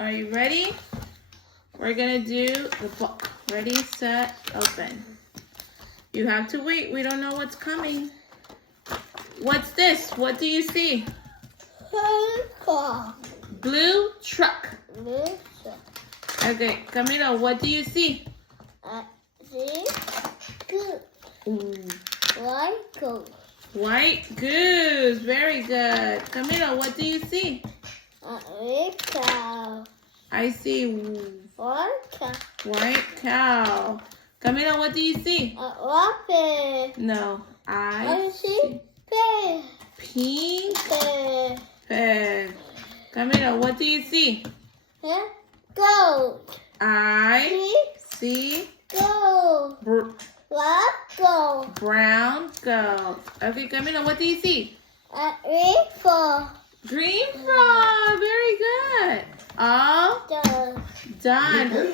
Are you ready? We're going to do the book. Ready, set, open. You have to wait. We don't know what's coming. What's this? What do you see? Blue truck. Okay, Camilo, what do you see? White goose. White goose. Very good. Camilo, what do you see? Red cow. I see White cow. white cow. Camilo, what do you see? Rabbit. No, I see pig. pink Pig. pig. Camilo, what do you see? Goat. I see Goat. Black goat. brown goat. Okay, Camilo, what do you see? Red frog. Green frog. Very good. All done.